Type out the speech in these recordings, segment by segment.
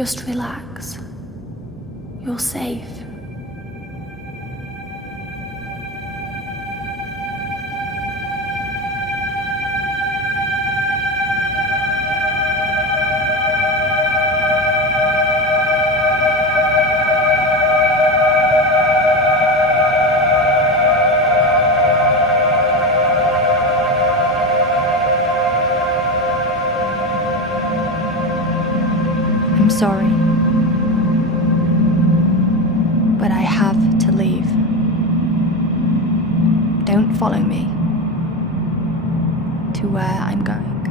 Just relax. You're safe. I'm sorry, but I have to leave. Don't follow me to where I'm going.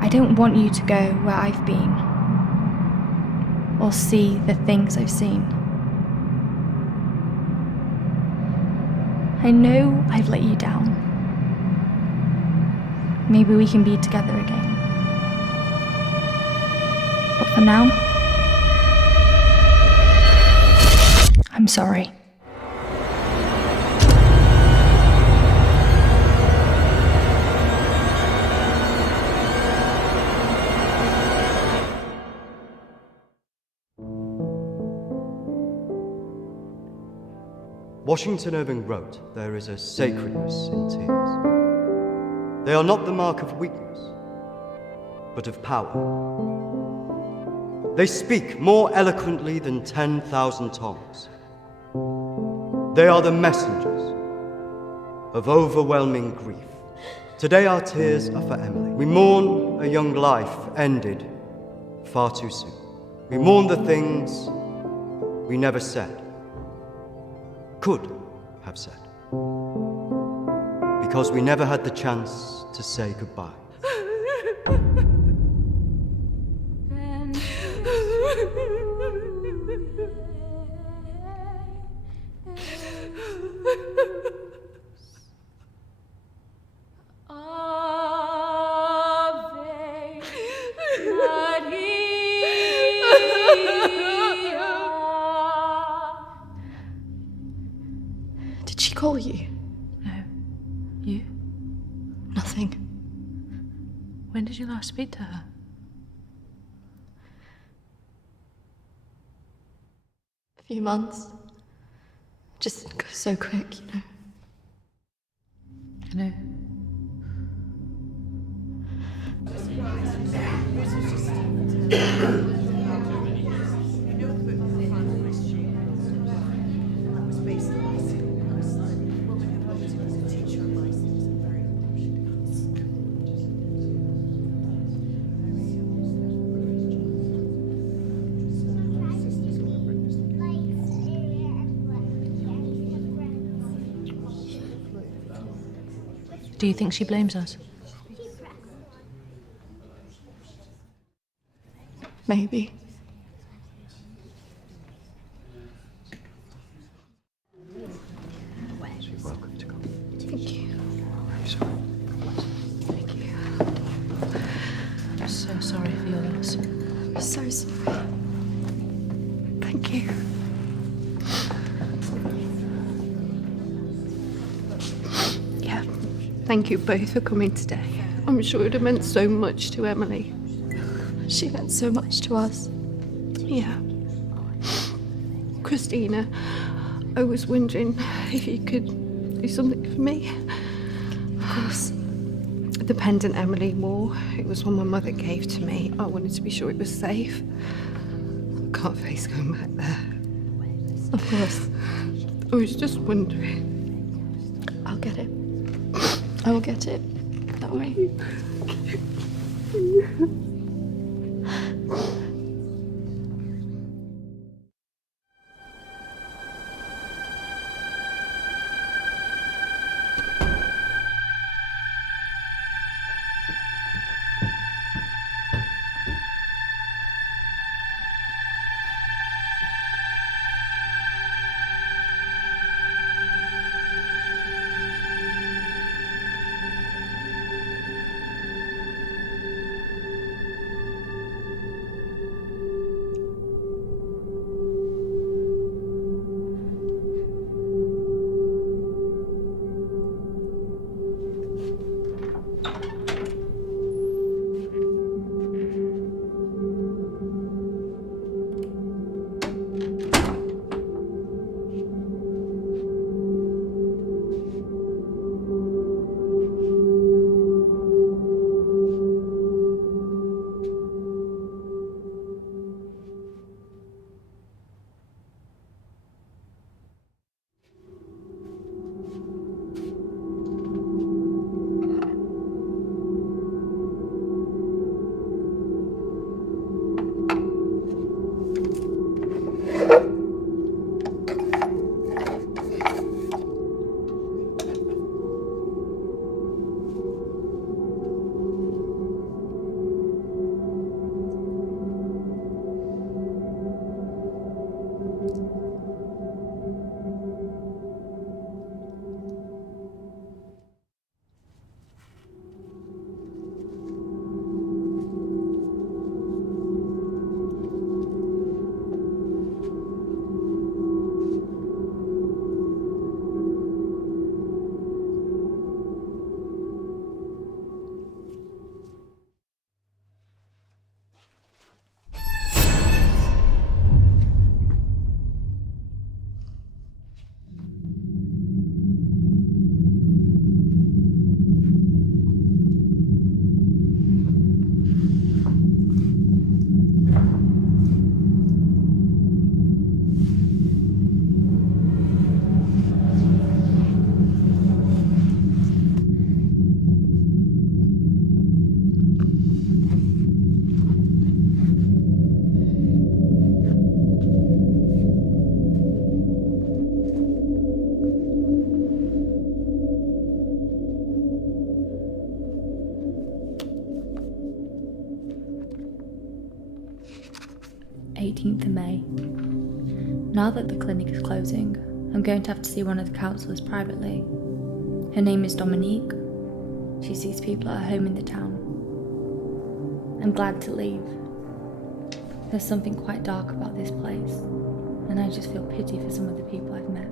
I don't want you to go where I've been or see the things I've seen. I know I've let you down. Maybe we can be together again. But for now, I'm sorry. Washington Irving wrote, "There is a sacredness in tears. They are not the mark of weakness, but of power. They speak more eloquently than 10,000 tongues. They are the messengers of overwhelming grief. Today our tears are for Emily. We mourn a young life ended far too soon. We mourn the things we never said, could have said, because we never had the chance to say goodbye. Did she call you? No. You? Nothing. When did you last speak to her? A few months. Just goes so quick, you know. I know. Do you think she blames us? Maybe. You're welcome to come. Thank you. I'm sorry. Thank you. I'm so sorry for your loss. I'm so sorry. Thank you. Yeah. Thank you both for coming today. I'm sure it would have meant so much to Emily. She meant so much to us. Yeah. Christina, I was wondering if you could do something for me. Of course. The pendant Emily wore, it was one my mother gave to me. I wanted to be sure it was safe. I can't face going back there. Of course. I was just wondering. I'll get it. I will get it. Don't worry. 18th of May. Now that the clinic is closing, I'm going to have to see one of the counsellors privately. Her name is Dominique. She sees people at her home in the town. I'm glad to leave. There's something quite dark about this place, and I just feel pity for some of the people I've met.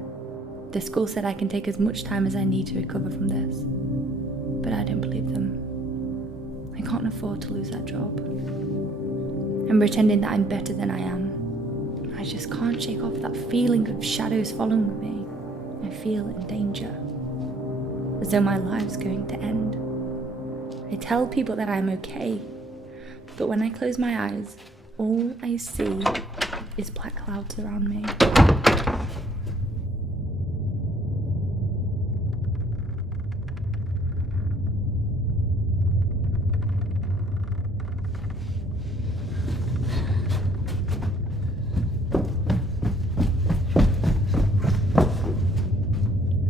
The school said I can take as much time as I need to recover from this, but I don't believe them. I can't afford to lose that job. I'm pretending that I'm better than I am. I just can't shake off that feeling of shadows following me. I feel in danger, as though my life's going to end. I tell people that I'm okay, but when I close my eyes, all I see is black clouds around me.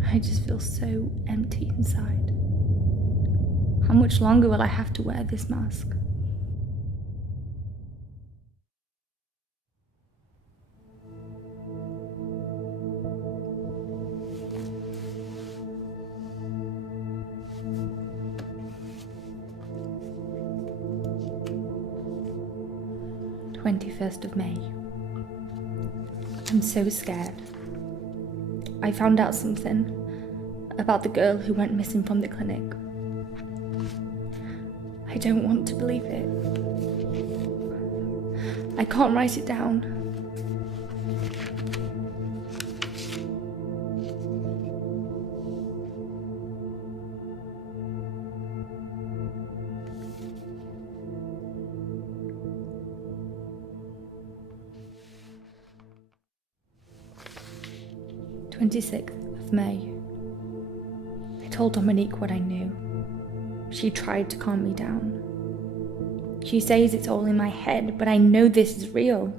I just feel so empty inside. How much longer will I have to wear this mask? May. I'm so scared. I found out something about the girl who went missing from the clinic. I don't want to believe it. I can't write it down. May. I told Dominique what I knew. She tried to calm me down. She says it's all in my head, but I know this is real.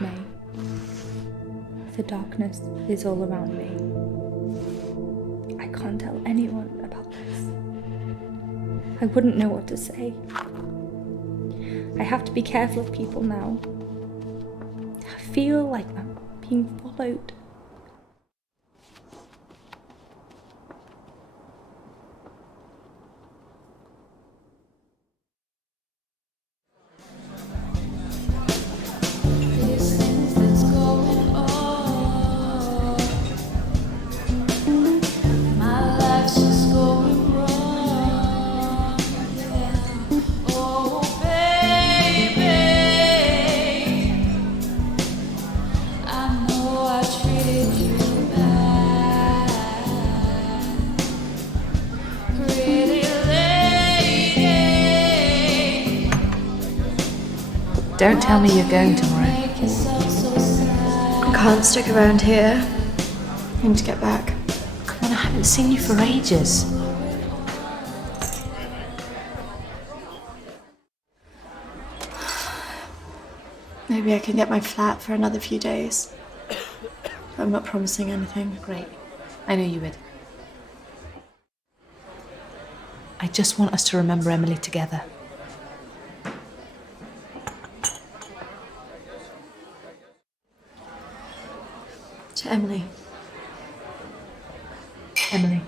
May. The darkness is all around me. I can't tell anyone about this. I wouldn't know what to say. I have to be careful of people now. I feel like I'm being followed. Don't tell me you're going tomorrow. I can't stick around here. I need to get back. Come on, I haven't seen you for ages. Maybe I can get my flat for another few days. I'm not promising anything. Great. I knew you would. I just want us to remember Emily together. To Emily. Emily.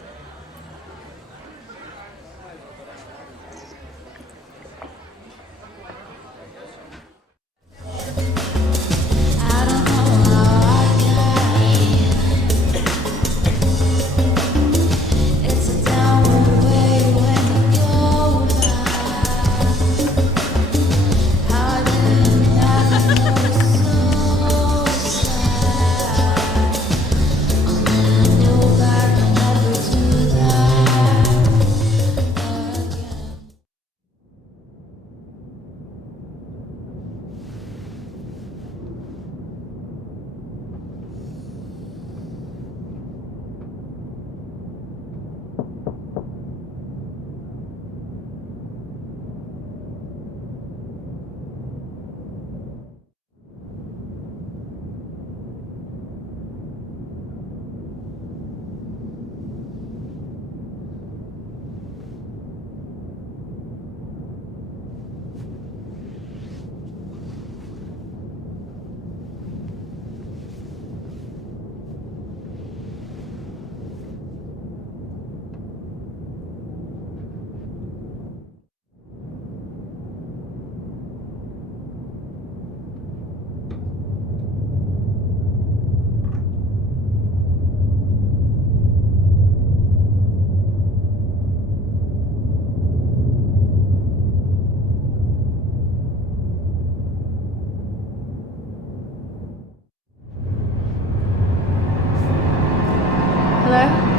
Hello?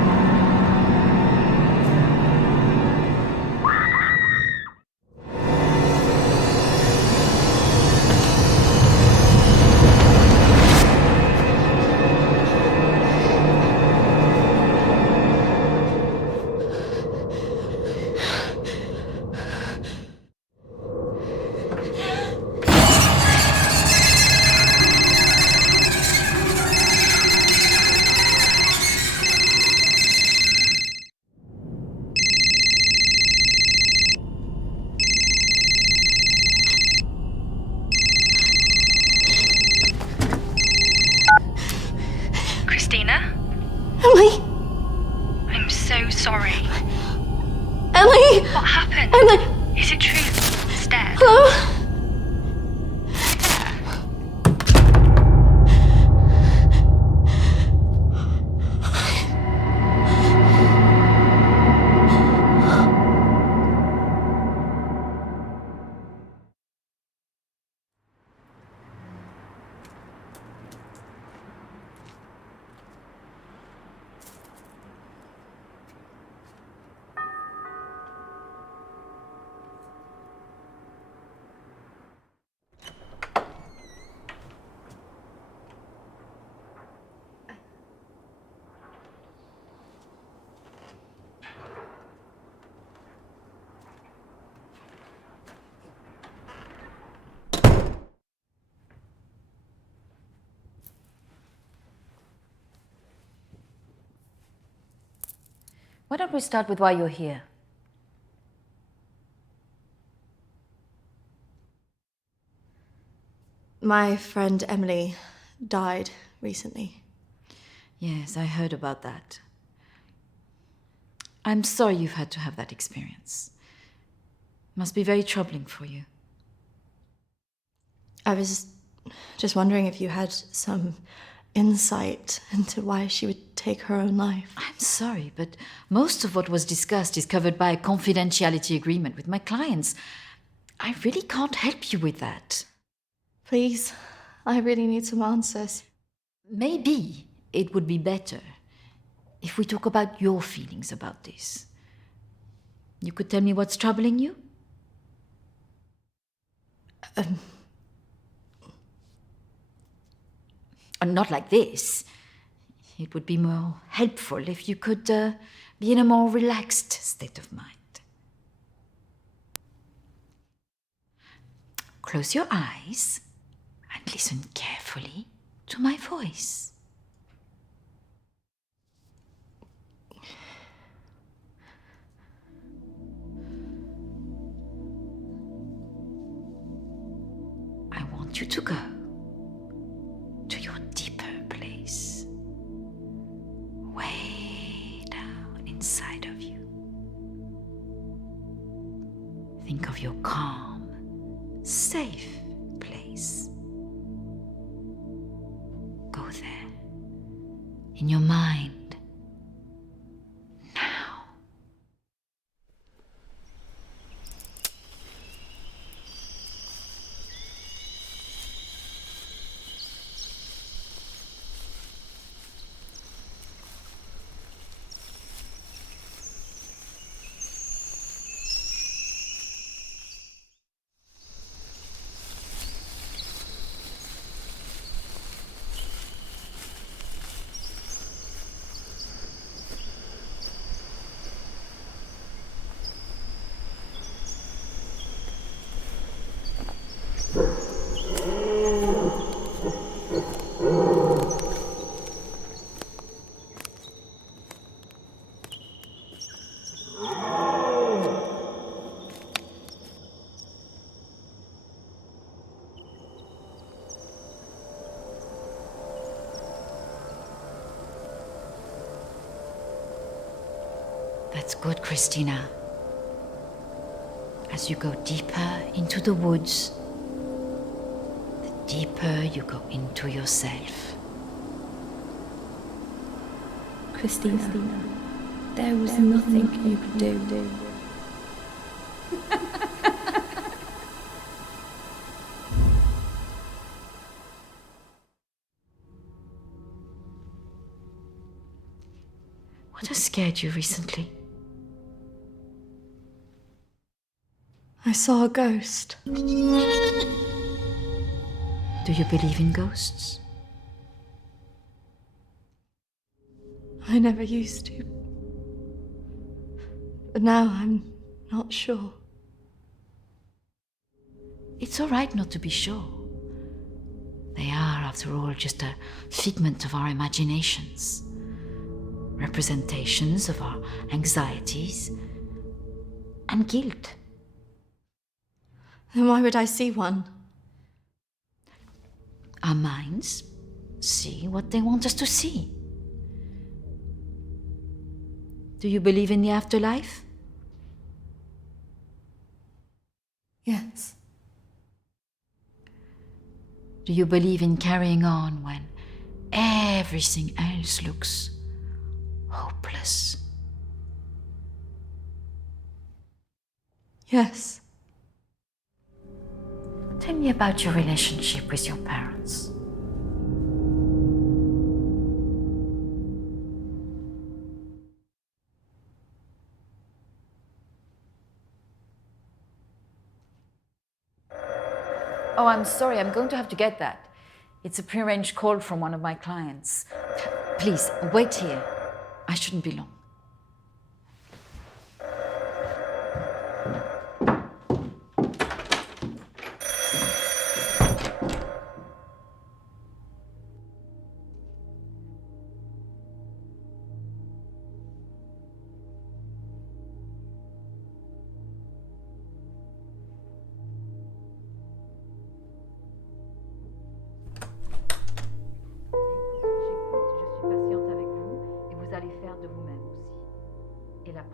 Christina? Emily! I'm so sorry. Emily! What happened? Emily! Is it true? It's dead. Hello? Why don't we start with why you're here? My friend Emily died recently. Yes, I heard about that. I'm sorry you've had to have that experience. Must be very troubling for you. I was just wondering if you had some insight into why she would take her own life. I'm sorry, but most of what was discussed is covered by a confidentiality agreement with my clients. I really can't help you with that. Please, I really need some answers. Maybe it would be better if we talk about your feelings about this. You could tell me what's troubling you? Not like this. It would be more helpful if you could be in a more relaxed state of mind. Close your eyes And listen carefully to my voice. I want you to go to your deeper place, way down inside of you. Think of your calm, safe place. Go there, in your mind, now. That's good, Christina. As you go deeper into the woods, the deeper you go into yourself. Christina, there was nothing you could do. What has scared you recently? I saw a ghost. Do you believe in ghosts? I never used to. But now I'm not sure. It's all right not to be sure. They are, after all, just a figment of our imaginations. Representations of our anxieties and guilt. Then why would I see one? Our minds see what they want us to see. Do you believe in the afterlife? Yes. Do you believe in carrying on when everything else looks hopeless? Yes. Tell me about your relationship with your parents. Oh, I'm sorry, I'm going to have to get that. It's a prearranged call from one of my clients. Please, wait here. I shouldn't be long.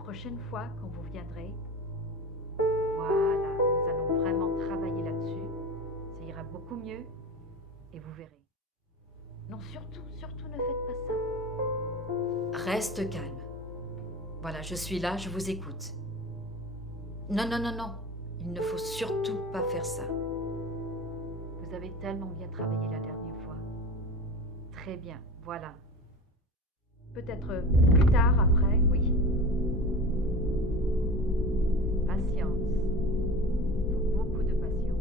Prochaine fois, quand vous viendrez, voilà, nous allons vraiment travailler là-dessus. Ça ira beaucoup mieux et vous verrez. Non, surtout ne faites pas ça. Reste calme. Voilà, je suis là, je vous écoute. Non, il ne faut surtout pas faire ça. Vous avez tellement bien travaillé la dernière fois. Très bien, voilà. Peut-être plus tard, après, oui. Patience. Il faut beaucoup de patience.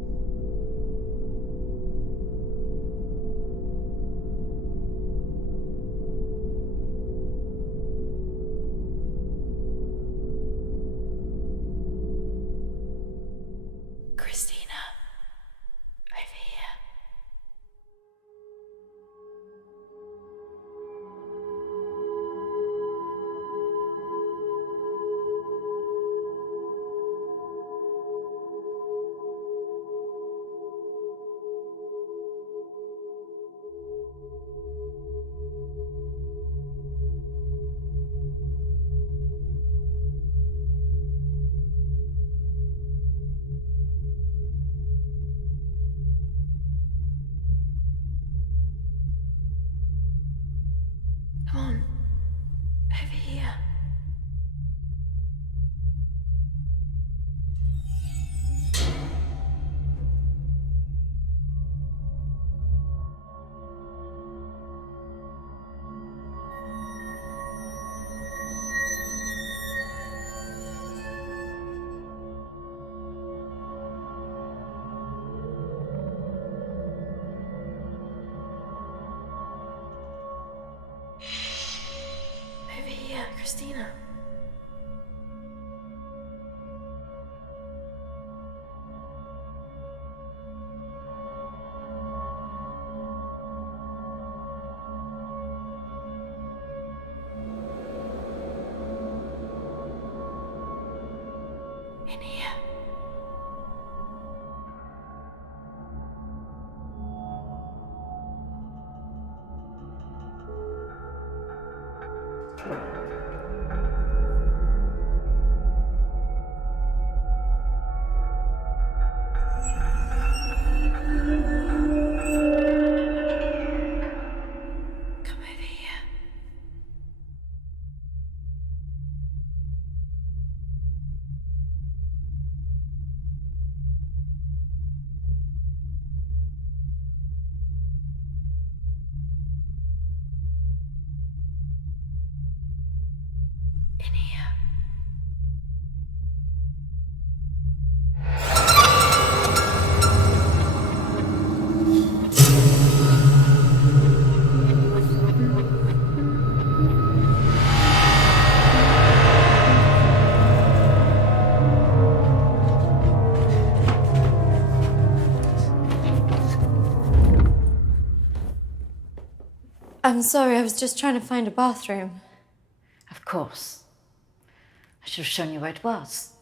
Christina, over here. Christina. In here. Come over here. In here. I'm sorry, I was just trying to find a bathroom. Of course. I should have shown you where it was.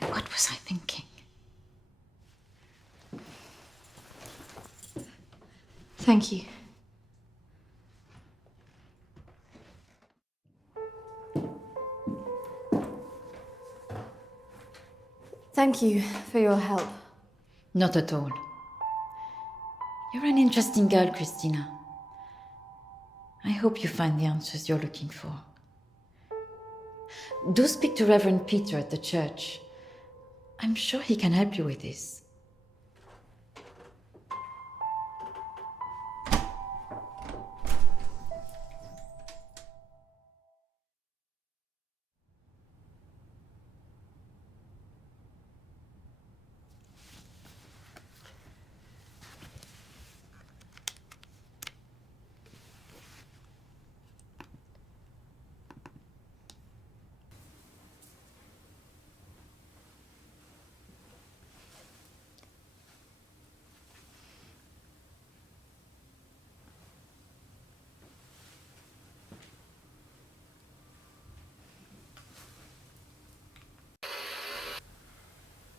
What was I thinking? Thank you. Thank you for your help. Not at all. You're an interesting girl, Christina. I hope you find the answers you're looking for. Do speak to Reverend Peter at the church. I'm sure he can help you with this.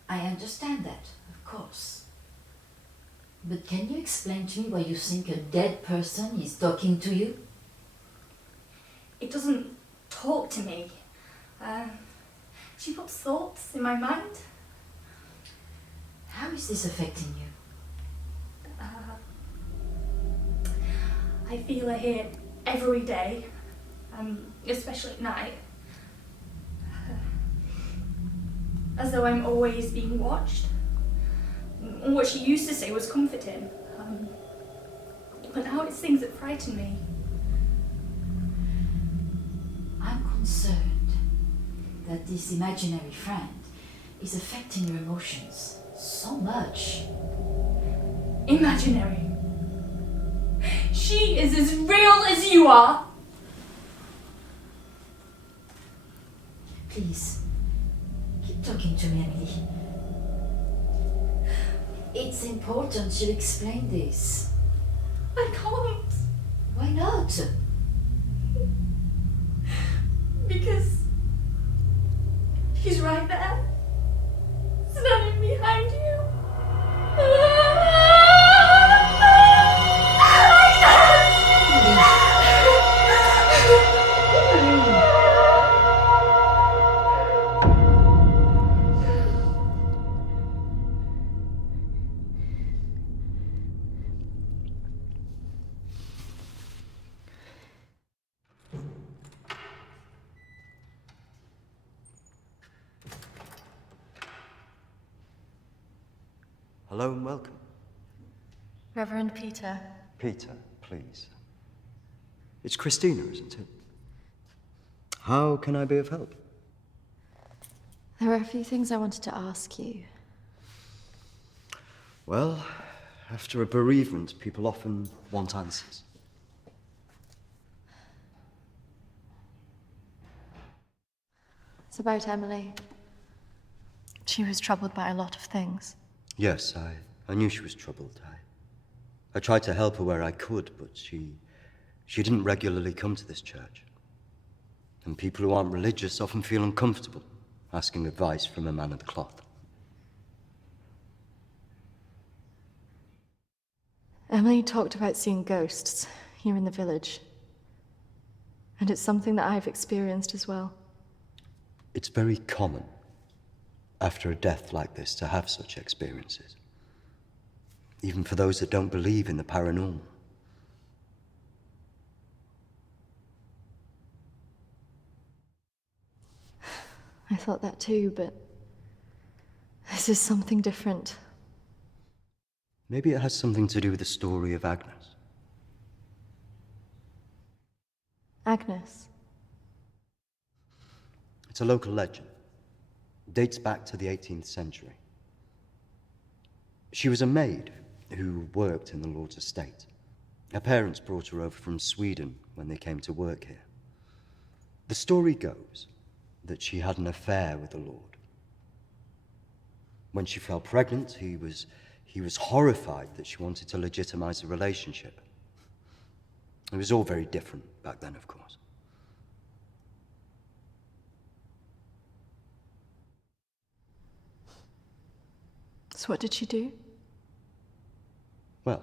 I understand that, of course. But can you explain to me why you think a dead person is talking to you? It doesn't talk to me. She puts thoughts in my mind. How is this affecting you? I feel her here every day, especially at night. As though I'm always being watched. What she used to say was comforting. But now it's things that frighten me. I'm concerned that this imaginary friend is affecting your emotions so much. Imaginary. She is as real as you are. Please, keep talking to me, Emily. It's important you explain this. I can't. Why not? Because she's right there, standing behind you. Hello and welcome. Reverend Peter. Peter, please. It's Christina, isn't it? How can I be of help? There are a few things I wanted to ask you. Well, after a bereavement, people often want answers. It's about Emily. She was troubled by a lot of things. Yes, I knew she was troubled. I tried to help her where I could, but she didn't regularly come to this church. And people who aren't religious often feel uncomfortable asking advice from a man of the cloth. Emily talked about seeing ghosts here in the village. And it's something that I've experienced as well. It's very common after a death like this to have such experiences. Even for those that don't believe in the paranormal. I thought that too, but this is something different. Maybe it has something to do with the story of Agnes. Agnes. It's a local legend. It dates back to the 18th century. She was a maid who worked in the Lord's estate. Her parents brought her over from Sweden when they came to work here. The story goes that she had an affair with the Lord. When she fell pregnant, he was horrified that she wanted to legitimize the relationship. It was all very different back then, of course. So what did she do? Well,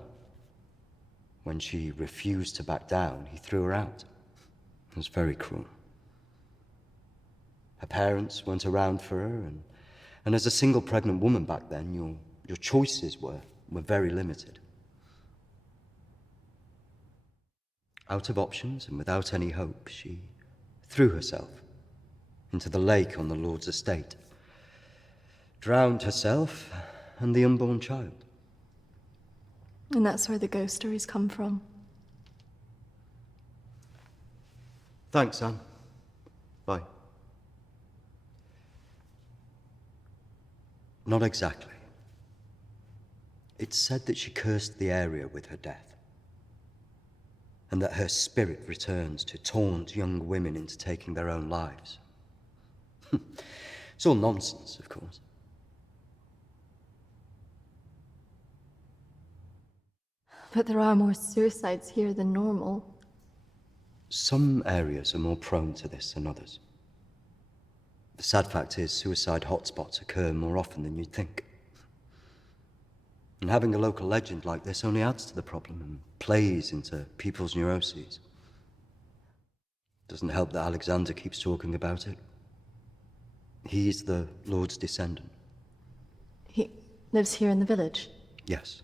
when she refused to back down, he threw her out. It was very cruel. Her parents weren't around for her, and as a single pregnant woman back then, your choices were very limited. Out of options and without any hope, she threw herself into the lake on the Lord's estate, drowned herself and the unborn child. And that's where the ghost stories come from. Thanks, Anne. Bye. Not exactly. It's said that she cursed the area with her death, and that her spirit returns to taunt young women into taking their own lives. It's all nonsense, of course. But there are more suicides here than normal. Some areas are more prone to this than others. The sad fact is, suicide hotspots occur more often than you'd think. And having a local legend like this only adds to the problem and plays into people's neuroses. Doesn't help that Alexander keeps talking about it. He's the Lord's descendant. He lives here in the village? Yes.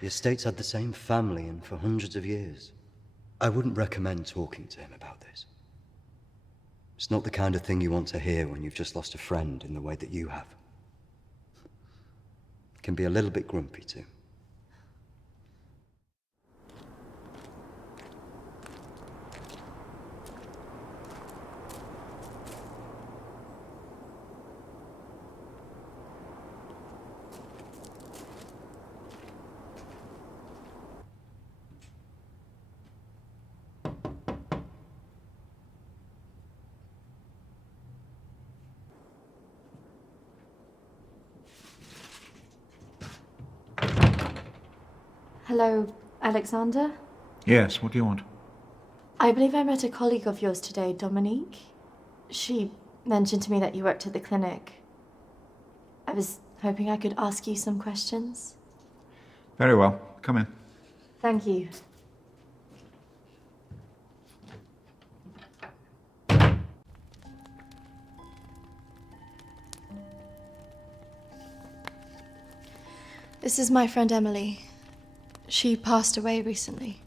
The estate's had the same family and for hundreds of years. I wouldn't recommend talking to him about this. It's not the kind of thing you want to hear when you've just lost a friend in the way that you have. It can be a little bit grumpy too. Hello, Alexander? Yes, what do you want? I believe I met a colleague of yours today, Dominique. She mentioned to me that you worked at the clinic. I was hoping I could ask you some questions. Very well. Come in. Thank you. This is my friend Emily. She passed away recently.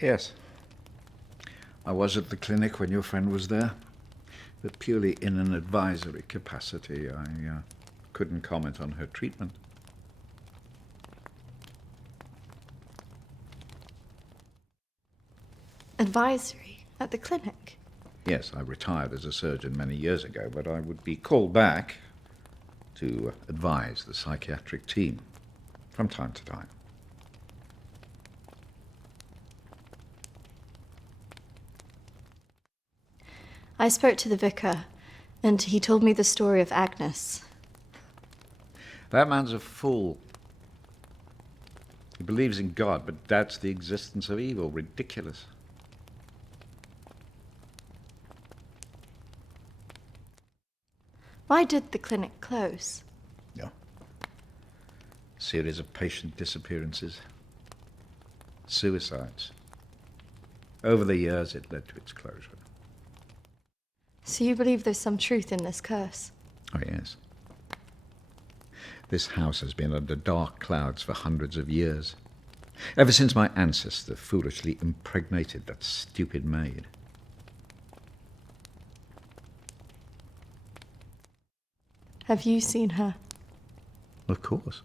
Yes. I was at the clinic when your friend was there, but purely in an advisory capacity. I couldn't comment on her treatment. Advisory? At the clinic? Yes, I retired as a surgeon many years ago, but I would be called back to advise the psychiatric team from time to time. I spoke to the vicar, and he told me the story of Agnes. That man's a fool. He believes in God, but doubts the existence of evil. Ridiculous. Why did the clinic close? No. Series of patient disappearances. Suicides. Over the years, it led to its closure. So you believe there's some truth in this curse? Oh, yes. This house has been under dark clouds for hundreds of years. Ever since my ancestor foolishly impregnated that stupid maid. Have you seen her? Of course.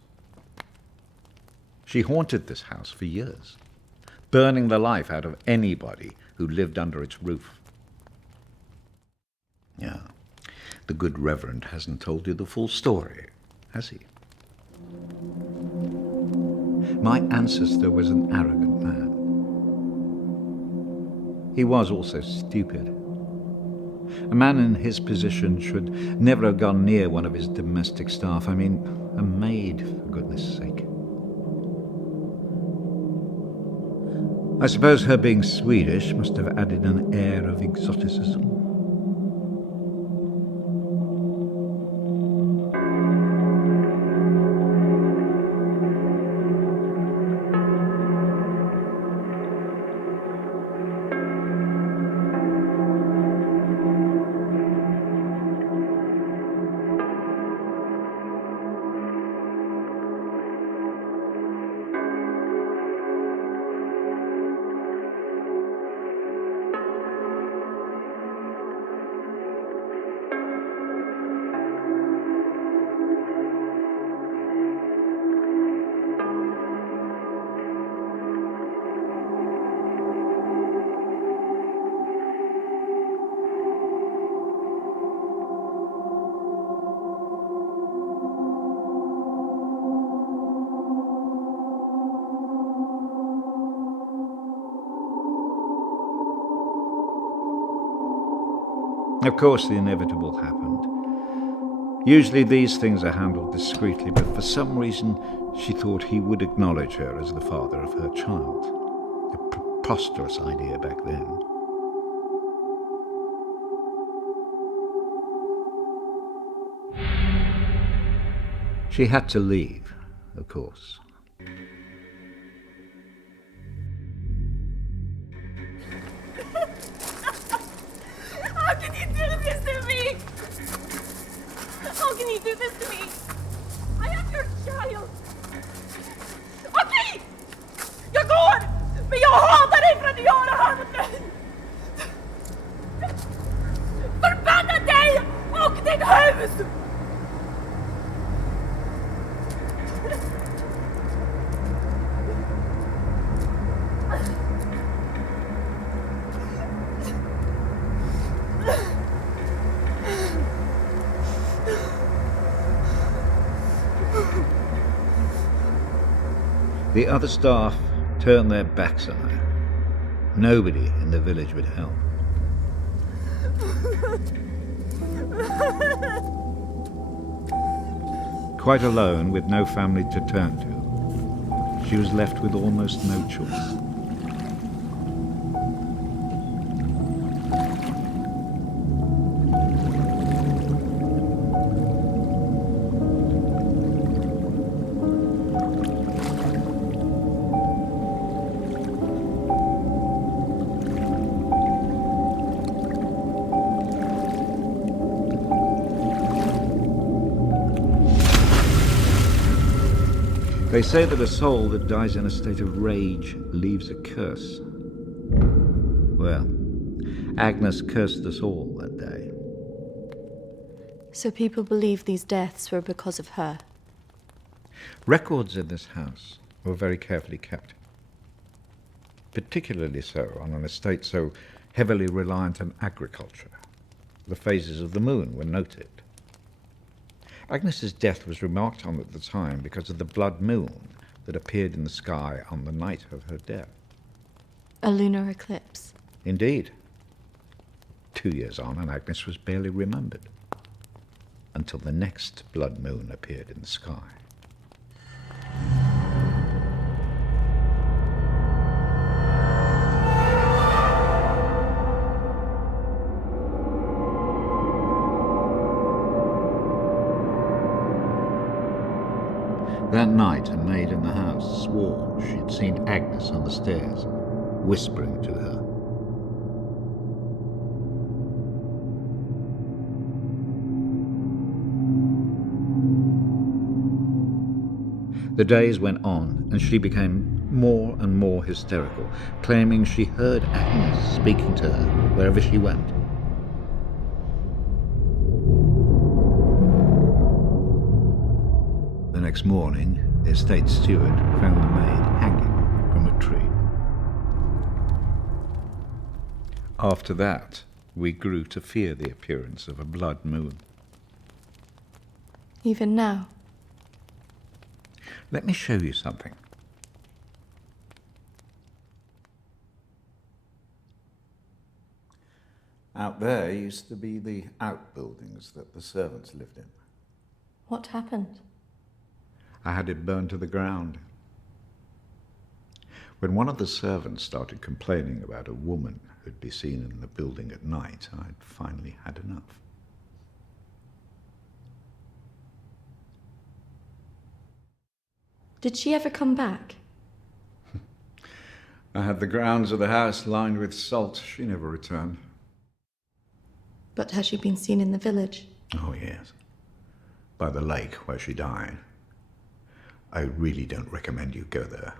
She haunted this house for years, burning the life out of anybody who lived under its roof. Yeah, the good Reverend hasn't told you the full story, has he? My ancestor was an arrogant man. He was also stupid. A man in his position should never have gone near one of his domestic staff. I mean, a maid, for goodness sake. I suppose her being Swedish must have added an air of exoticism. Of course, the inevitable happened. Usually these things are handled discreetly, but for some reason she thought he would acknowledge her as the father of her child. A preposterous idea back then. She had to leave, of course. How can you do this to me? How can you do this to me? I am your child. Okej! Jag går! Men jag hatar dig för att du gör det här mot mig! Förbanna dig och ditt hus! The other staff turned their backs on her. Nobody in the village would help. Quite alone, with no family to turn to, she was left with almost no choice. They say that a soul that dies in a state of rage leaves a curse. Well, Agnes cursed us all that day. So people believe these deaths were because of her. Records in this house were very carefully kept. Particularly so on an estate so heavily reliant on agriculture. The phases of the moon were noted. Agnes's death was remarked on at the time because of the blood moon that appeared in the sky on the night of her death. A lunar eclipse. Indeed. 2 years on, and Agnes was barely remembered, until the next blood moon appeared in the sky. That night, a maid in the house swore she'd seen Agnes on the stairs, whispering to her. The days went on, and she became more and more hysterical, claiming she heard Agnes speaking to her wherever she went. The next morning, the estate steward found the maid hanging from a tree. After that, we grew to fear the appearance of a blood moon. Even now? Let me show you something. Out there used to be the outbuildings that the servants lived in. What happened? I had it burned to the ground. When one of the servants started complaining about a woman who'd be seen in the building at night, I'd finally had enough. Did she ever come back? I had the grounds of the house lined with salt. She never returned. But has she been seen in the village? Oh, yes. By the lake where she died. I really don't recommend you go there.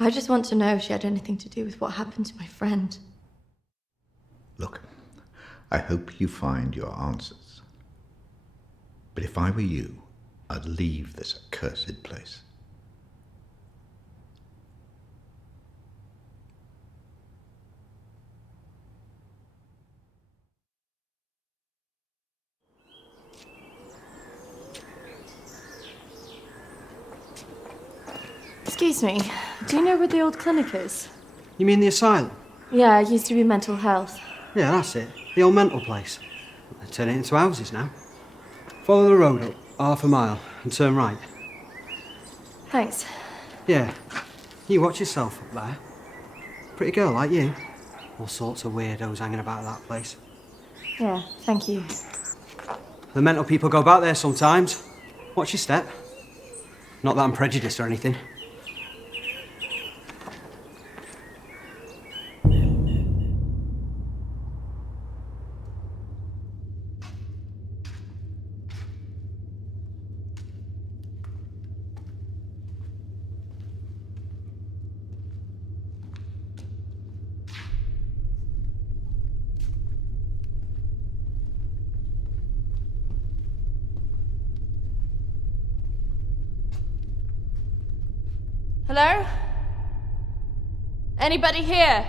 I just want to know if she had anything to do with what happened to my friend. Look, I hope you find your answers. But if I were you, I'd leave this accursed place. Excuse me, do you know where the old clinic is? You mean the asylum? Yeah, it used to be mental health. Yeah, that's it. The old mental place. They're turning it into houses now. Follow the road up, half a mile, and turn right. Thanks. Yeah. You watch yourself up there. Pretty girl like you. All sorts of weirdos hanging about that place. Yeah, thank you. The mental people go back there sometimes. Watch your step. Not that I'm prejudiced or anything. Hello? Anybody here?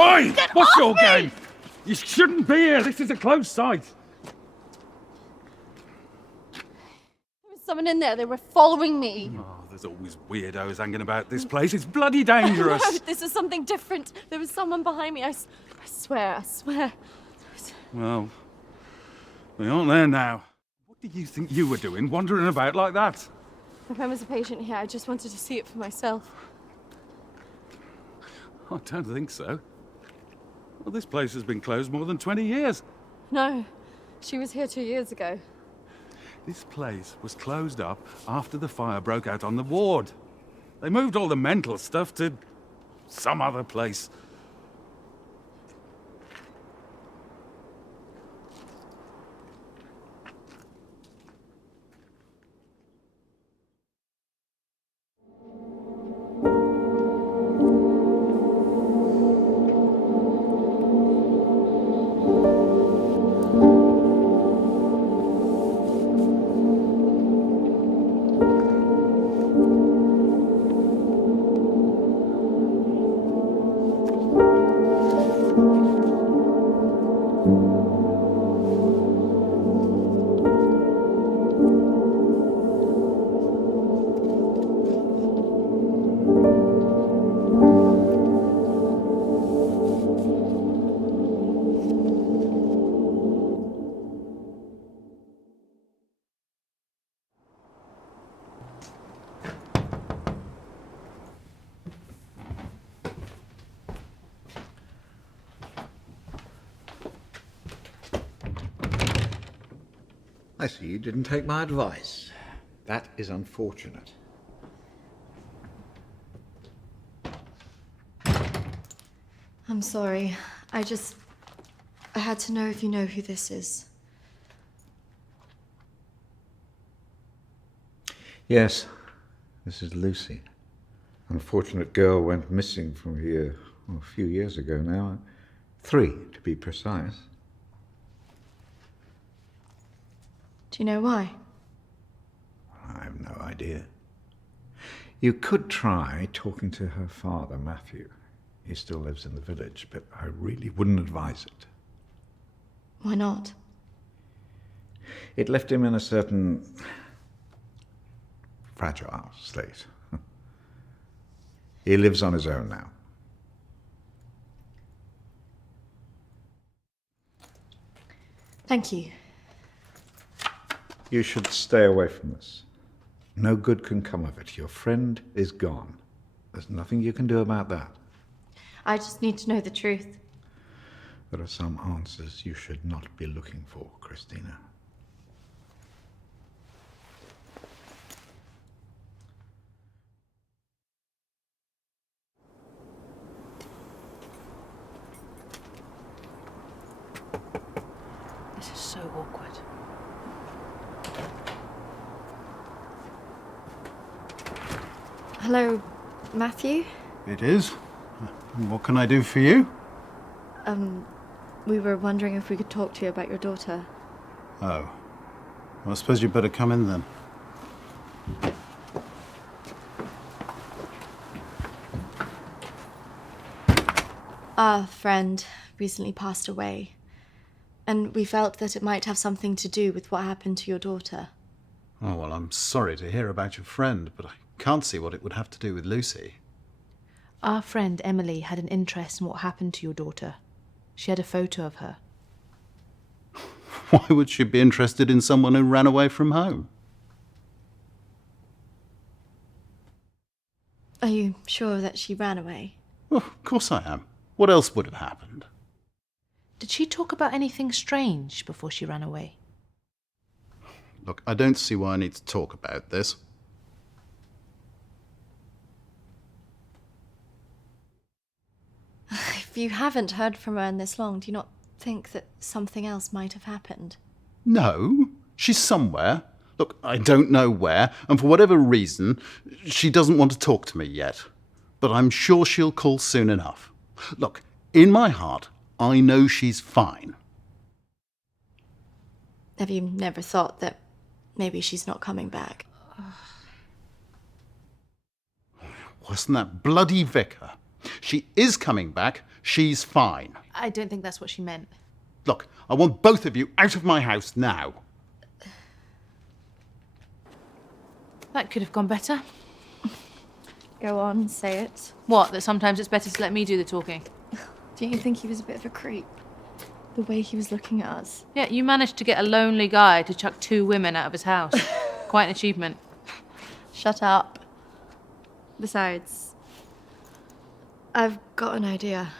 Oi! What's your game? You shouldn't be here. This is a closed site. There was someone in there. They were following me. Oh, there's always weirdos hanging about this place. It's bloody dangerous. No, this is something different. There was someone behind me. I swear. Well, they aren't there now. What did you think you were doing, wandering about like that? My friend was a patient here. I just wanted to see it for myself. I don't think so. Well, this place has been closed more than 20 years. No, she was here 2 years ago. This place was closed up after the fire broke out on the ward. They moved all the mental stuff to some other place. I see you didn't take my advice. That is unfortunate. I'm sorry. I had to know if you know who this is. Yes, this is Lucy. Unfortunate girl went missing from here a few years ago now. 3, to be precise. Do you know why? I have no idea. You could try talking to her father, Matthew. He still lives in the village, but I really wouldn't advise it. Why not? It left him in a certain fragile state. He lives on his own now. Thank you. You should stay away from this. No good can come of it. Your friend is gone. There's nothing you can do about that. I just need to know the truth. There are some answers you should not be looking for, Christina. This is so awkward. Hello, Matthew? It is. What can I do for you? We were wondering if we could talk to you about your daughter. Oh. Well, I suppose you'd better come in then. Our friend recently passed away, and we felt that it might have something to do with what happened to your daughter. Oh, well, I'm sorry to hear about your friend, but I can't see what it would have to do with Lucy. Our friend Emily had an interest in what happened to your daughter. She had a photo of her. Why would she be interested in someone who ran away from home? Are you sure that she ran away? Well, of course I am. What else would have happened? Did she talk about anything strange before she ran away? Look, I don't see why I need to talk about this. If you haven't heard from her in this long, do you not think that something else might have happened? No, she's somewhere. Look, I don't know where, and for whatever reason, she doesn't want to talk to me yet. But I'm sure she'll call soon enough. Look, in my heart, I know she's fine. Have you never thought that maybe she's not coming back? Wasn't that bloody vicar? She is coming back. She's fine. I don't think that's what she meant. Look, I want both of you out of my house now. That could have gone better. Go on, say it. What, that sometimes it's better to let me do the talking? Don't you think he was a bit of a creep? The way he was looking at us. Yeah, you managed to get a lonely guy to chuck 2 women out of his house. Quite an achievement. Shut up. Besides, I've got an idea.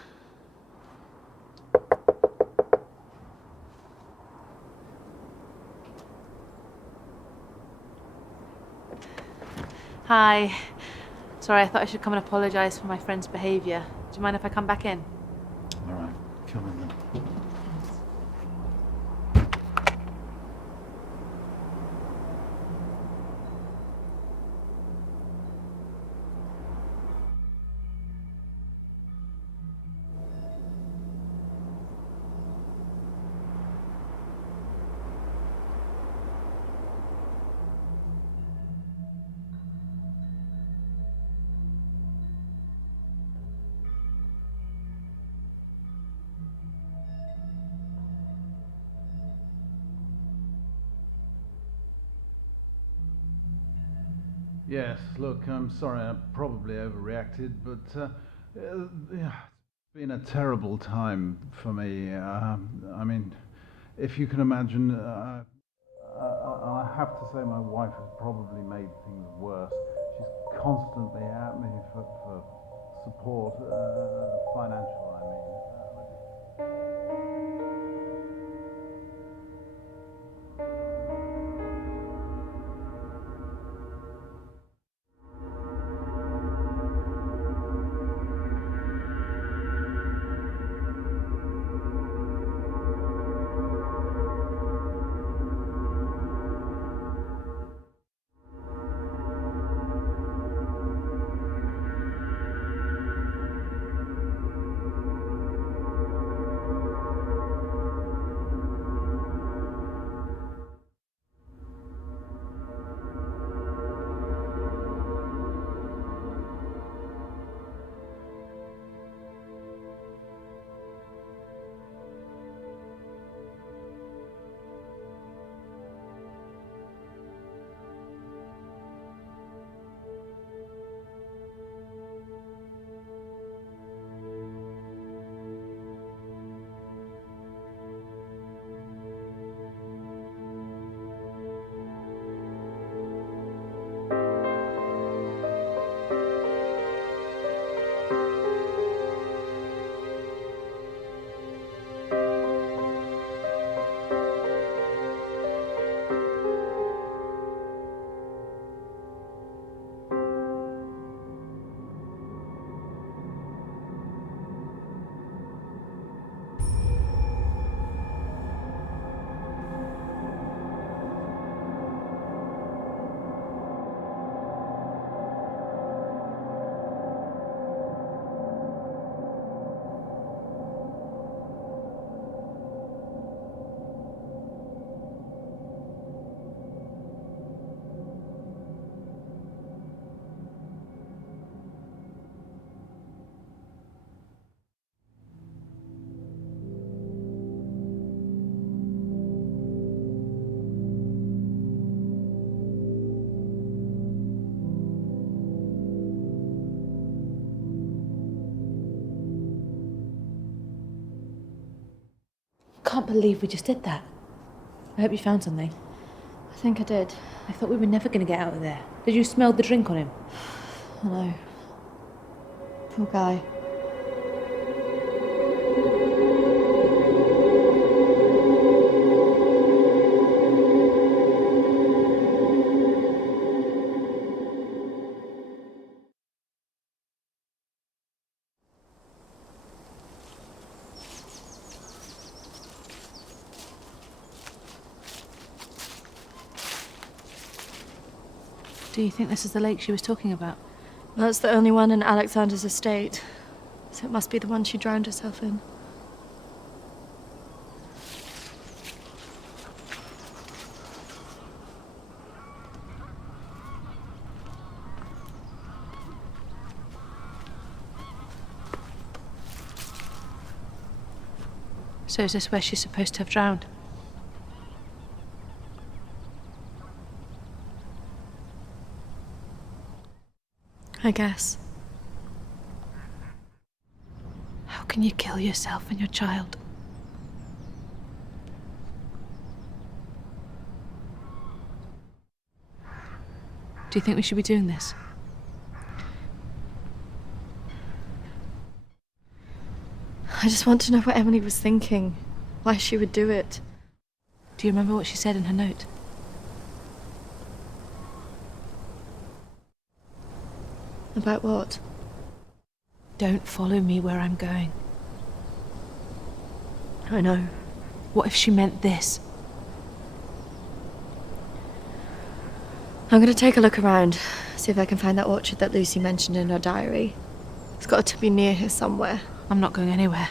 Hi. Sorry, I thought I should come and apologise for my friend's behaviour. Do you mind if I come back in? All right, come in then. Yes, look, I'm sorry, I probably overreacted, but yeah, it's been a terrible time for me. I mean, if you can imagine, I have to say my wife has probably made things worse. She's constantly at me for support, financial, I mean. Can't believe we just did that. I hope you found something. I think I did. I thought we were never going to get out of there. Did you smell the drink on him? I know. Poor guy. Do you think this is the lake she was talking about? That's the only one in Alexander's estate, so it must be the one she drowned herself in. So is this where she's supposed to have drowned? I guess. How can you kill yourself and your child? Do you think we should be doing this? I just want to know what Emily was thinking. Why she would do it. Do you remember what she said in her note? About what? Don't follow me where I'm going. I know. What if she meant this? I'm gonna take a look around, see if I can find that orchard that Lucy mentioned in her diary. It's got to be near here somewhere. I'm not going anywhere.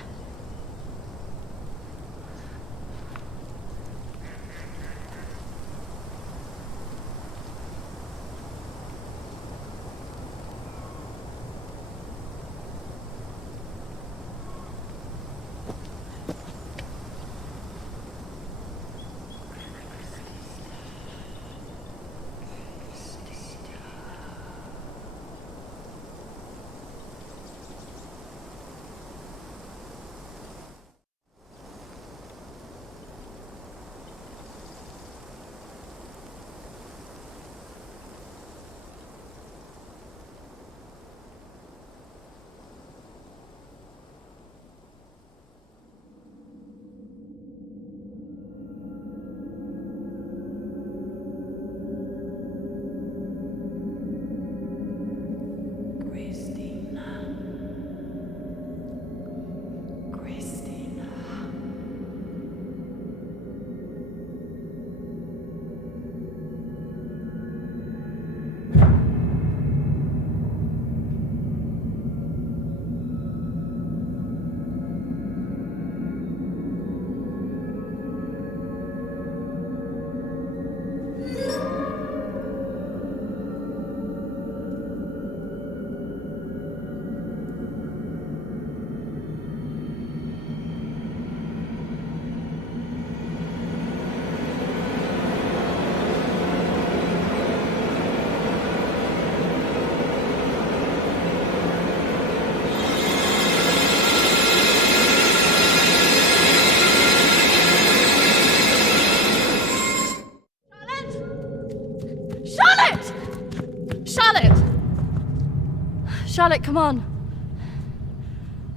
Charlotte, come on.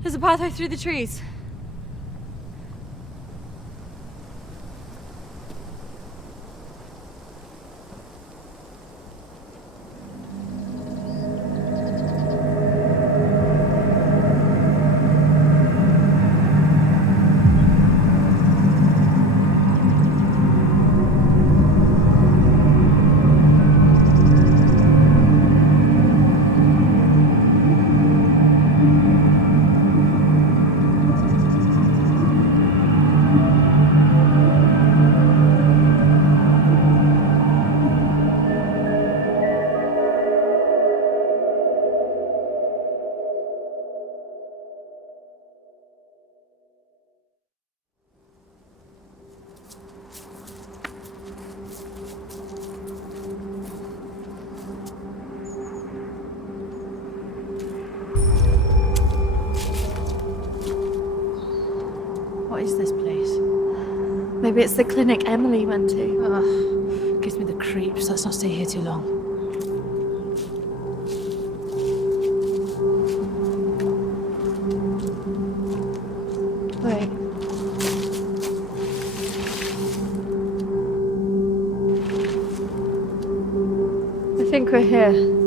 There's a pathway through the trees. What is this place? Maybe it's the clinic Emily went to. Ugh, gives me the creeps. Let's not stay here too long. Wait. I think we're here.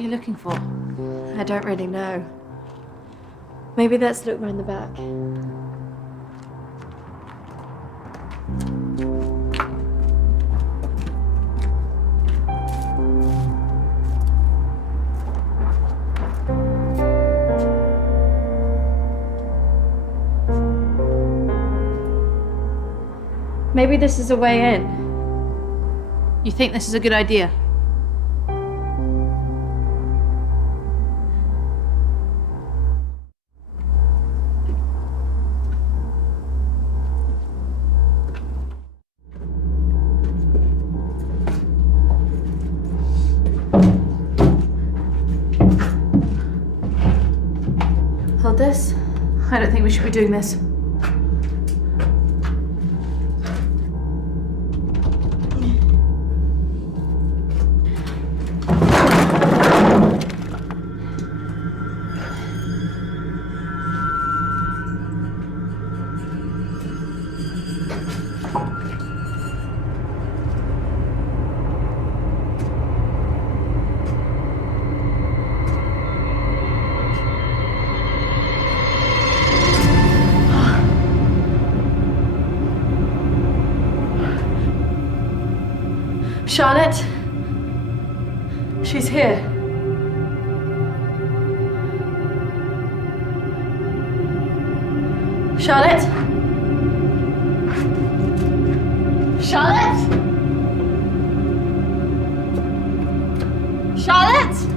are you looking for? I don't really know. Maybe let's look round the back. Maybe this is a way in. You think this is a good idea? Hold this. I don't think we should be doing this. Charlotte? She's here. Charlotte? Charlotte? Charlotte?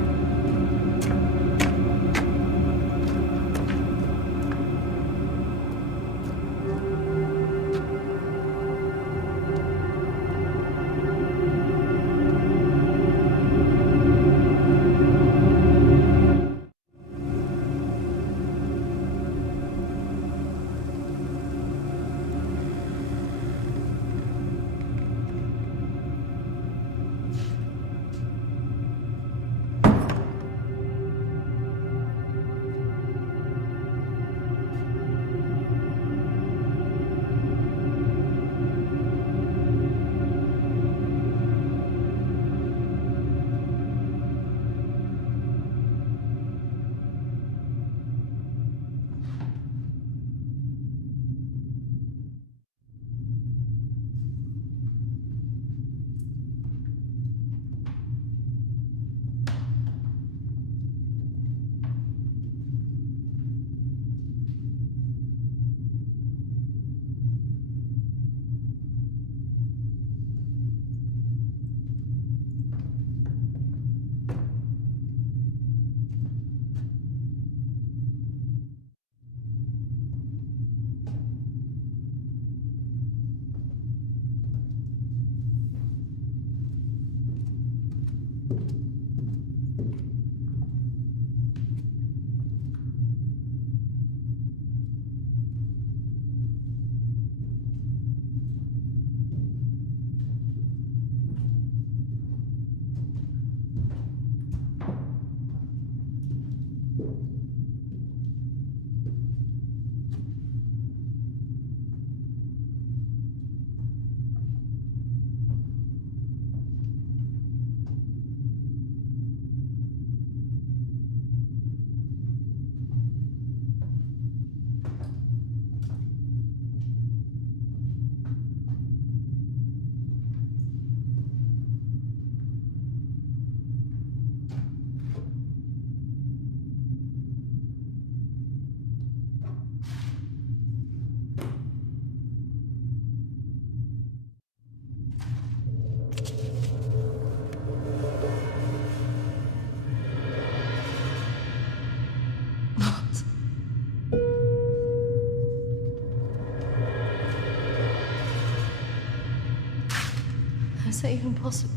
Is that even possible?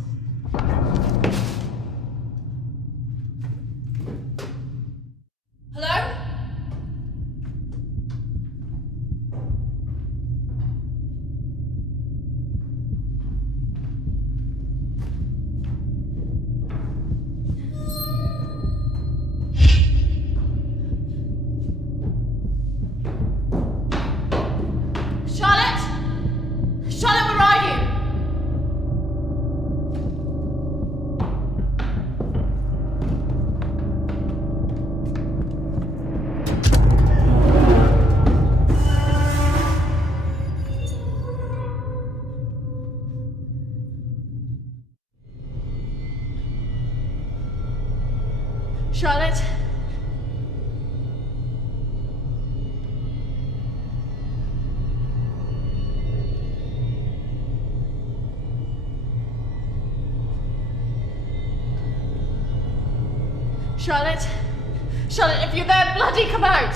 Hello? Charlotte? Charlotte, where are you? Charlotte? Charlotte? Charlotte, if you're there, bloody come out!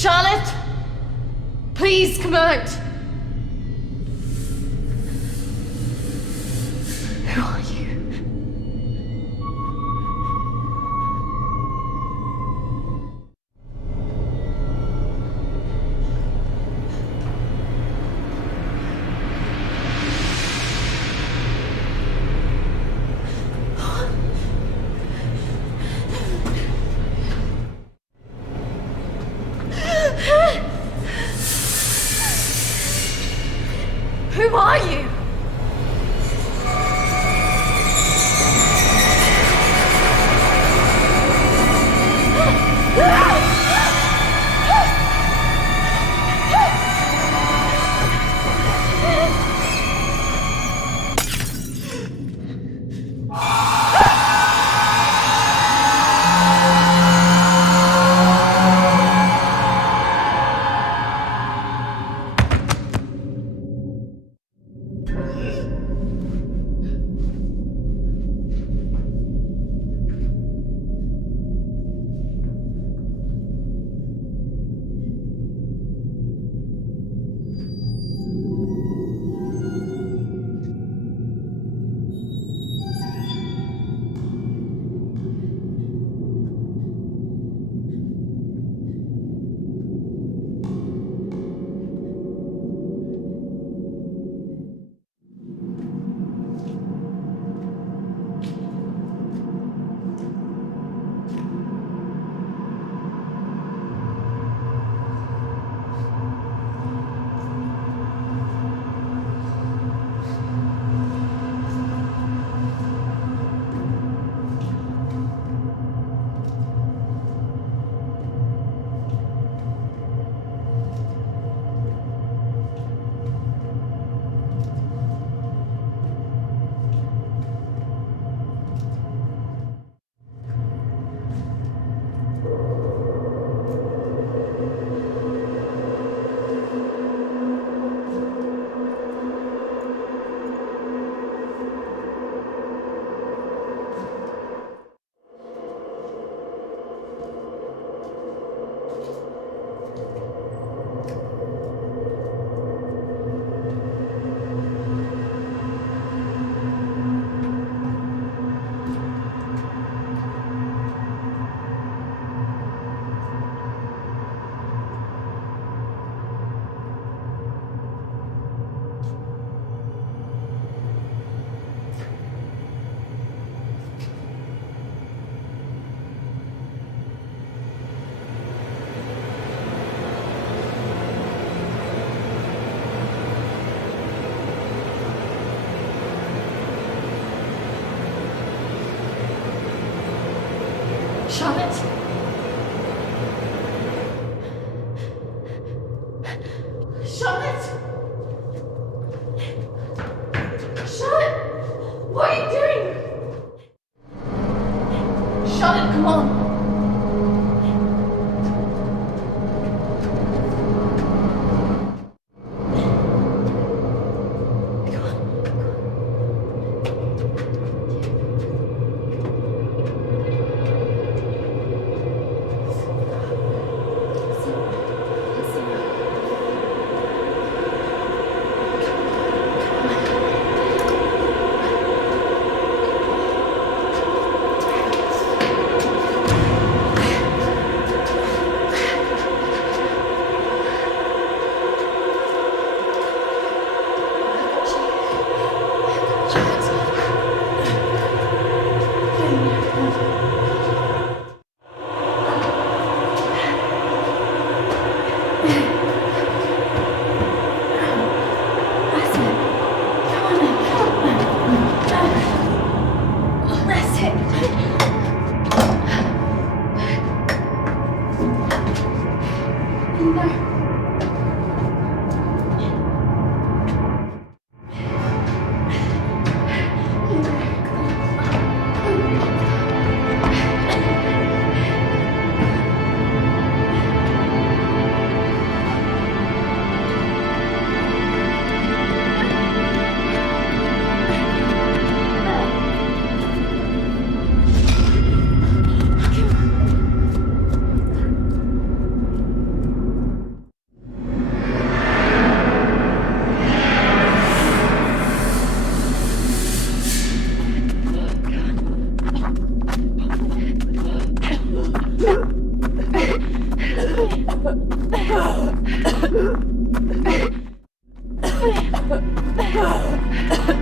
Charlotte! Please come out! Who are you? Who are you?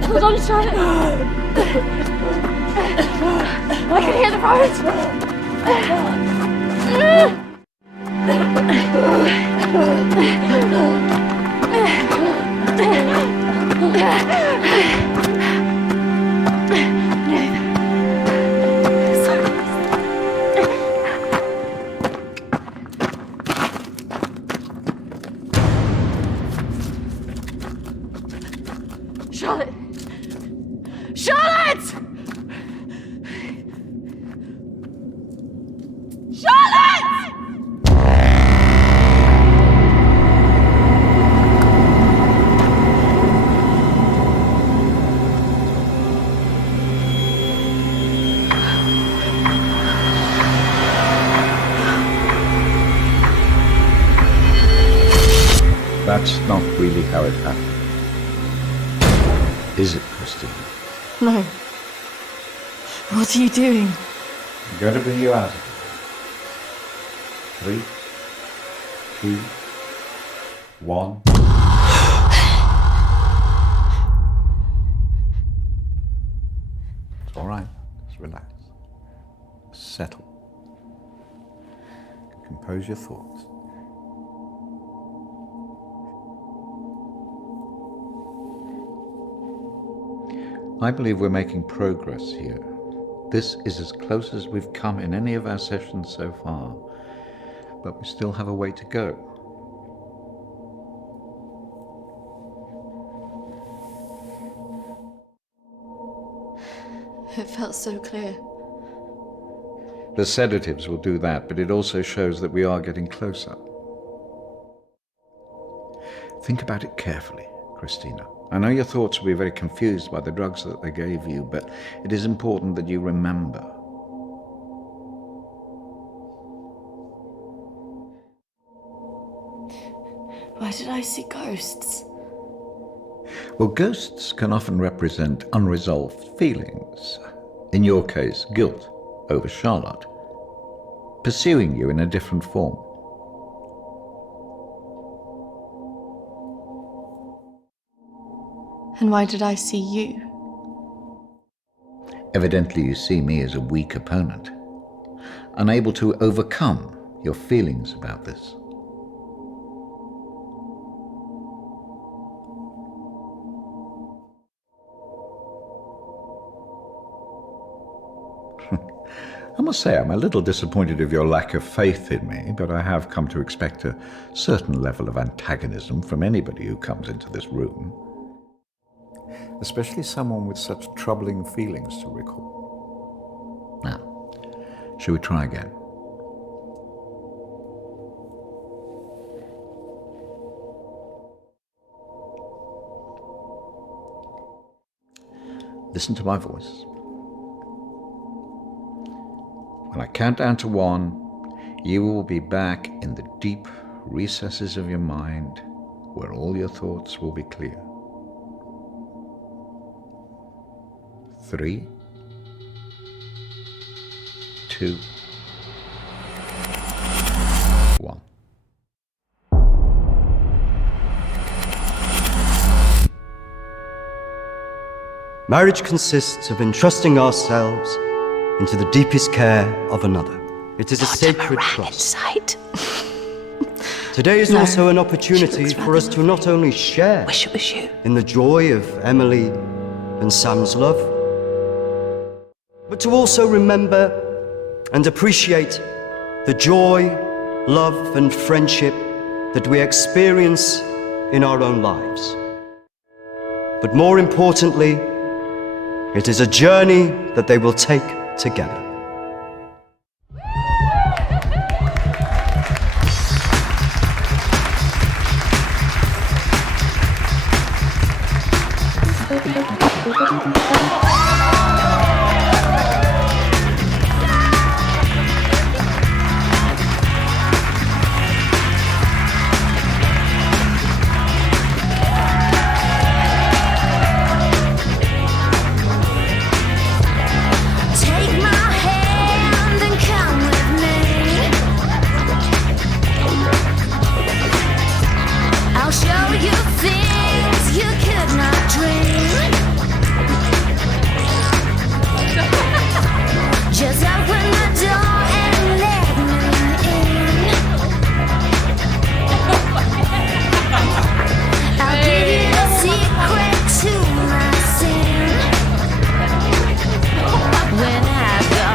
Hold on, Charlotte. I can hear the Charlotte! Charlotte! Charlotte! That's not really how it happened. Is it, Christine? No. What are you doing? I'm going to bring you out of here. 3, 2, 1. It's all right. Just relax. Settle. Compose your thoughts. I believe we're making progress here. This is as close as we've come in any of our sessions so far, but we still have a way to go. It felt so clear. The sedatives will do that, but it also shows that we are getting closer. Think about it carefully, Christina. I know your thoughts will be very confused by the drugs that they gave you, but it is important that you remember. Why did I see ghosts? Well, ghosts can often represent unresolved feelings. In your case, guilt over Charlotte, pursuing you in a different form. And why did I see you? Evidently you see me as a weak opponent, unable to overcome your feelings about this. I must say I'm a little disappointed of your lack of faith in me, but I have come to expect a certain level of antagonism from anybody who comes into this room. Especially someone with such troubling feelings to recall. Now, shall we try again? Listen to my voice. When I count down to 1, you will be back in the deep recesses of your mind where all your thoughts will be clear. 3, 2, 1. Marriage consists of entrusting ourselves into the deepest care of another. It is a sacred trust. Today is also an opportunity for us to not only share in the joy of Emily and Sam's love, but to also remember and appreciate the joy, love, and friendship that we experience in our own lives. But more importantly, it is a journey that they will take together. Take my hand and come with me. I'll show you things you could not dream. Just open the door and let me in. I'll give you a secret to my sin. When I go,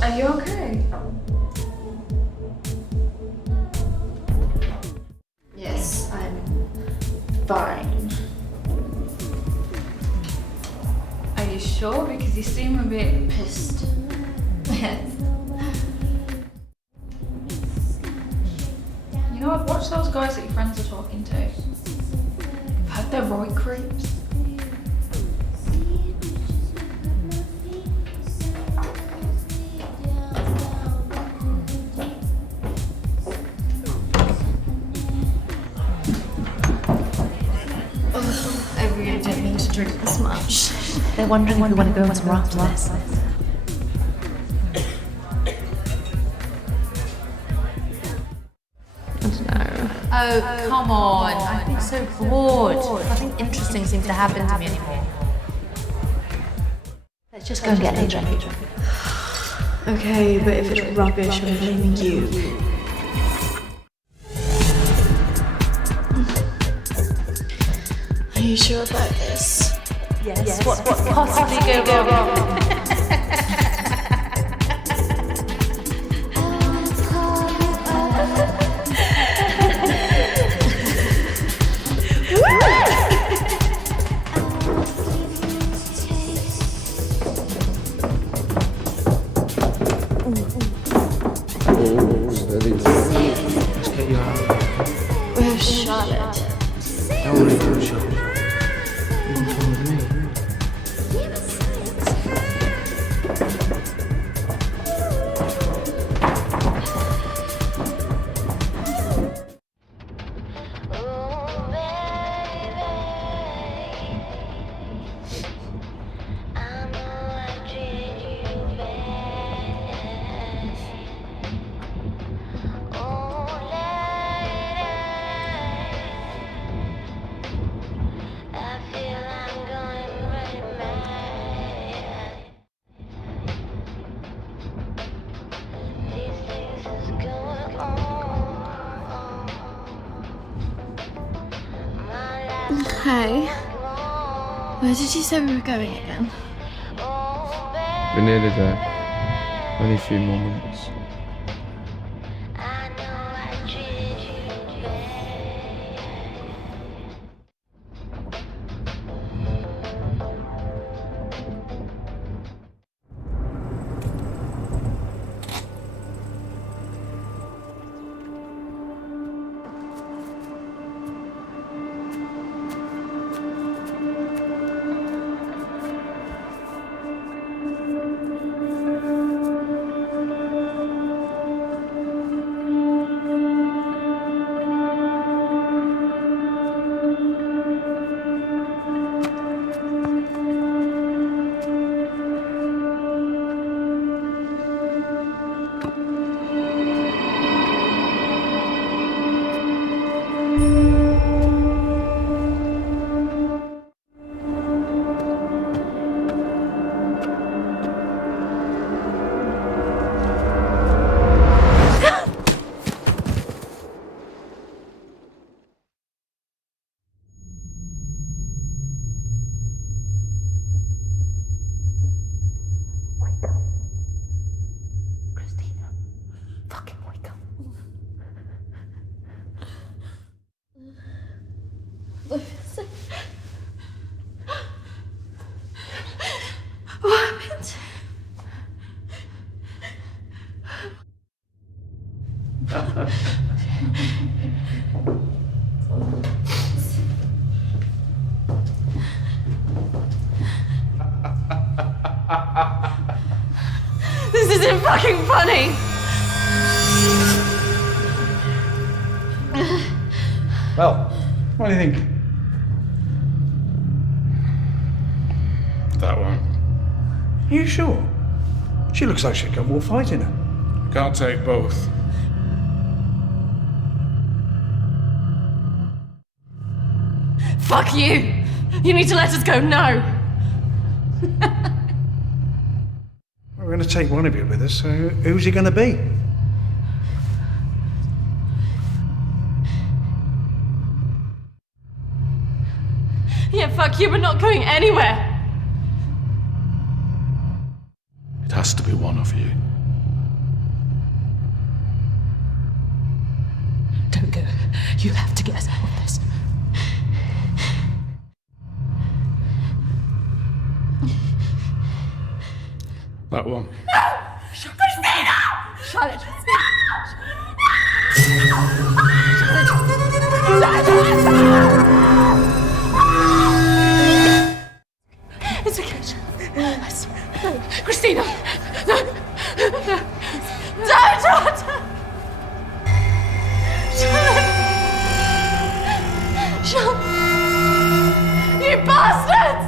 Are you okay? Yes, I'm fine. Are you sure? Because you seem a bit pissed. Yes. You know, I've watched those guys that your friends are talking to. I've heard they're right creeps. I really didn't mean to drink this much. They're wondering if we want to go on some after this. Oh, come on. I've been so bored. Nothing interesting seems to happen to me anymore. Let's just go and get a drink. Okay, but if it's rubbish, I'm blaming you. Are you sure about this? Yes. What could possibly go wrong? Let's get you out. Where's Charlotte? Don't worry about Charlotte. You can come with me. Hey, where did you say we were going again? We're nearly there. Only a few more minutes. This isn't fucking funny! Well, what do you think? That one. Are you sure? She looks like she's got more fight in her. Can't take both. Fuck you! You need to let us go now! We're going to take one of you with us, so who's he going to be? Yeah, fuck you, we're not going anywhere! It has to be one of you. Don't go. You have to get us out of this. That one. No! Christina! Charlotte. It's okay. I swear. No. Christina! No! No! Don't! Charlotte! You bastards!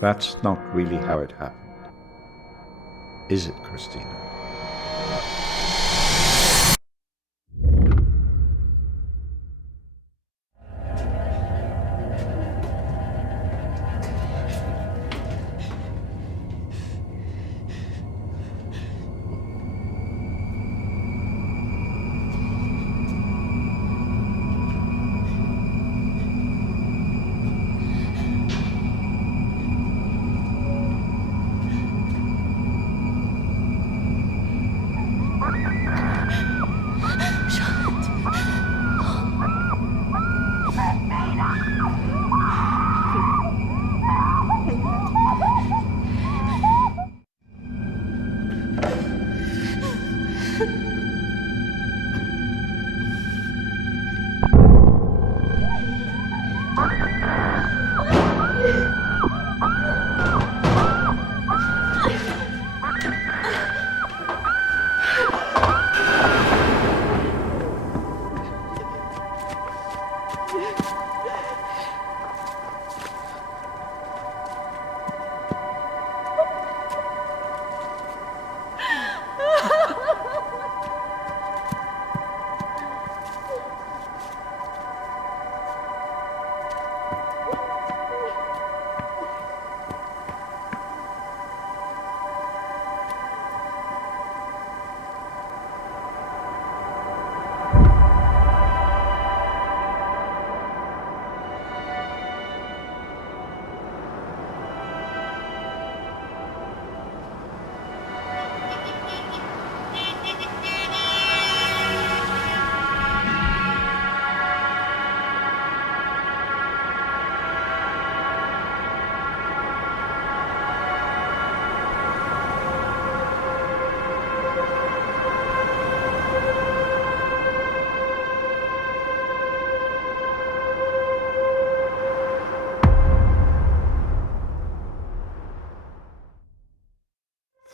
That's not really how it happened. Is it, Christina?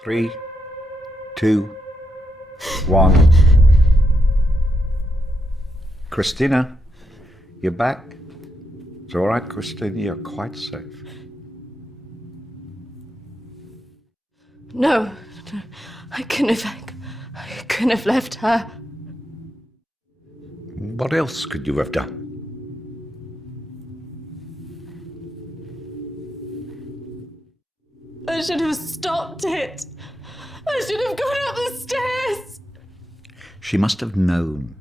3, 2, 1. Christina, you're back. It's all right, Christina, you're quite safe. No, I couldn't have left her. What else could you have done? I should have stopped it. I should have gone up the stairs. She must have known.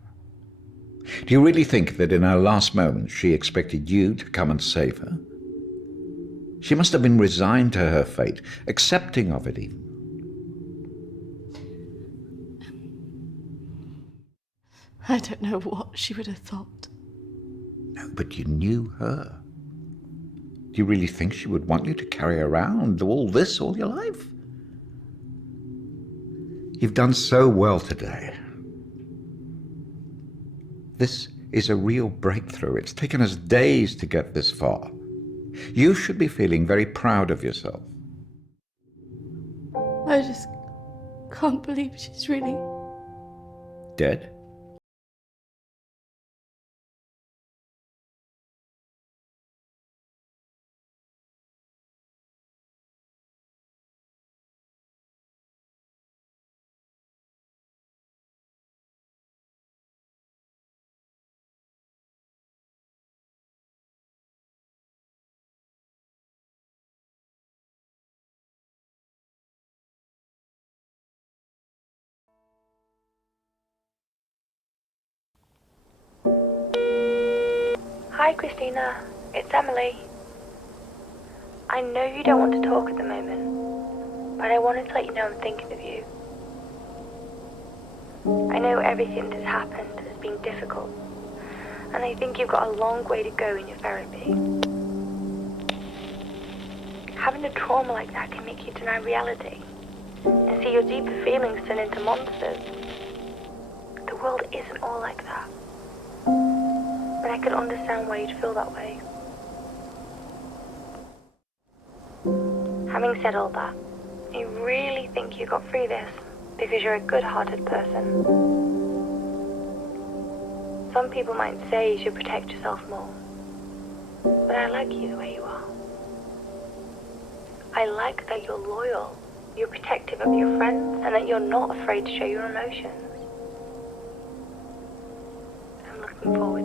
Do you really think that in her last moments she expected you to come and save her? She must have been resigned to her fate, accepting of it even. I don't know what she would have thought. No, but you knew her. Do you really think she would want you to carry around all this all your life? You've done so well today. This is a real breakthrough. It's taken us days to get this far. You should be feeling very proud of yourself. I just can't believe she's really... Dead? Hi, Christina. It's Emily. I know you don't want to talk at the moment, but I wanted to let you know I'm thinking of you. I know everything that's happened has been difficult, and I think you've got a long way to go in your therapy. Having a trauma like that can make you deny reality and see your deeper feelings turn into monsters. The world isn't all like that. But I could understand why you'd feel that way. Having said all that, I really think you got through this because you're a good-hearted person. Some people might say you should protect yourself more, but I like you the way you are. I like that you're loyal, you're protective of your friends, and that you're not afraid to show your emotions. I'm looking forward